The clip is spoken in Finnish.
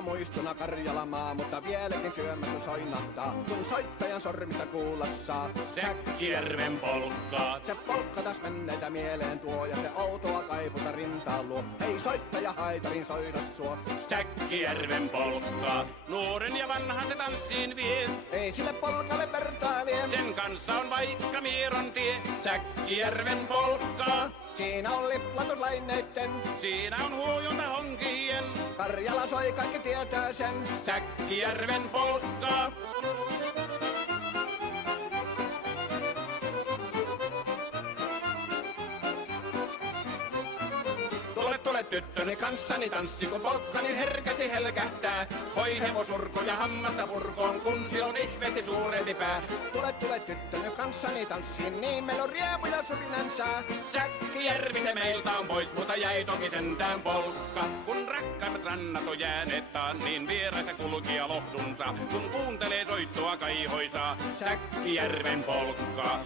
Muutama muistona Karjalamaa, mutta vieläkin syömässä soinahtaa, kun soittajan sormista kuulla saa. Säkkijärven polkkaa. Se polkka taas menneitä mieleen tuo, ja se outoa kaiputa rintaan luo. Ei soittaja haitarin soida suo. Säkkijärven polkkaa. Nuoren ja vanhan se tanssiin vie. Ei sille polkalle vertailie. Sen kanssa on vaikka Mieron tie. Säkkijärven polkkaa. Siinä on liplatuslaineitten. Siinä on huojunta honkien. Karjala soi, kaikki tietää sen. Säkkijärven polkkaa. Tule tyttöni kanssani tanssi, kun polkkani herkäsi helkähtää. Hoi hevosurko ja hammasta purkoon, kun se on ihmeesti suurempi pää. Tule tyttöni kanssani tanssiin, niin meillä on riepu ja supinansa. Säkkijärvi se meiltä on pois, mutta jäi toki sentään polkka. Kun rakkaimmat rannat on jääneet taan, niin vieressä kulkija lohdunsa. Kun kuuntelee soittoa kaihoisaa, Säkkijärven polkkaa.